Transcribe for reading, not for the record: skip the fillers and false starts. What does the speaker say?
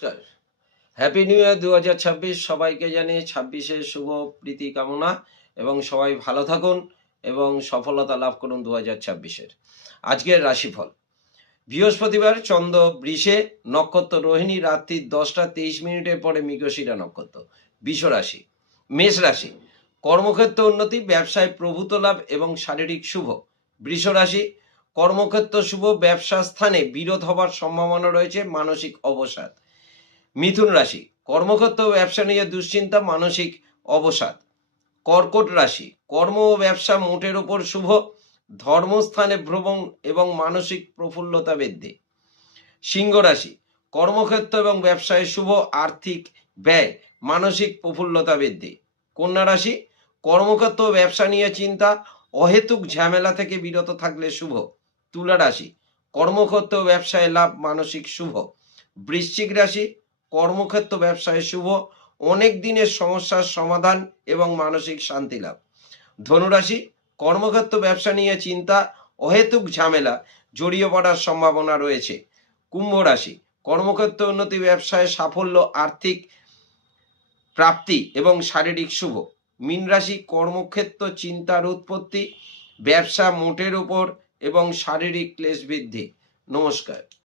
নমস্কার। Happy new year 2026। সবাইকে জানিয়ে 26-এর শুভ প্রীতি কামনা এবং সবাই ভালো থাকুন এবং সফলতা লাভ করুন 2026-এর। আজকের রাশিফল। বৃহস্পতিবার চন্দ্র বৃষে, নক্ষত্র রোহিণী, রাত্রি 10টা 23 মিনিটের পরে মৃগশিরা নক্ষত্র। বৃষ রাশি। মেষ রাশি। কর্মক্ষেত্র উন্নতি, ব্যবসায় প্রভূত লাভ এবং শারীরিক শুভ। বৃষ রাশি। কর্মক্ষেত্র শুভ, ব্যবসা স্থানে বিরোধ হবার সম্ভাবনা রয়েছে, মানসিক অবসাদ। মিথুন রাশি। কর্মক্ষেত্র ও ব্যবসা নিয়ে দুশ্চিন্তা, মানসিক অবসাদ। কর্কট রাশি। কর্ম ও ব্যবসা মোটের ওপর শুভ, ধর্মস্থানে ভ্রমণ এবং মানসিক প্রফুল্লতা বৃদ্ধি। সিংহ রাশি। কর্মক্ষেত্র এবং ব্যবসায় শুভ, আর্থিক ব্যয়, মানসিক প্রফুল্লতা বৃদ্ধি। কন্যা রাশি। কর্মক্ষেত্র ও ব্যবসা নিয়ে চিন্তা, অহেতুক ঝামেলা থেকে বিরত থাকলে শুভ। তুলা রাশি। কর্মক্ষেত্র ও ব্যবসায় লাভ, মানসিক শুভ। বৃশ্চিক রাশি। কর্মক্ষেত্র ব্যবসায় শুভ, অনেক দিনের সমস্যার সমাধান এবং মানসিক শান্তি লাভ। ধনুরাশি। কর্মক্ষেত্র ব্যবসা নিয়ে চিন্তা, অহেতুক ঝামেলা জড়িয়ে পড়ার সম্ভাবনা রয়েছে। কুম্ভ রাশি। কর্মক্ষেত্র উন্নতি, ব্যবসায় সাফল্য, আর্থিক প্রাপ্তি এবং শারীরিক শুভ। মীন রাশি। কর্মক্ষেত্র চিন্তার উৎপত্তি, ব্যবসা মোটের উপর এবং শারীরিক ক্লেশ বৃদ্ধি। নমস্কার।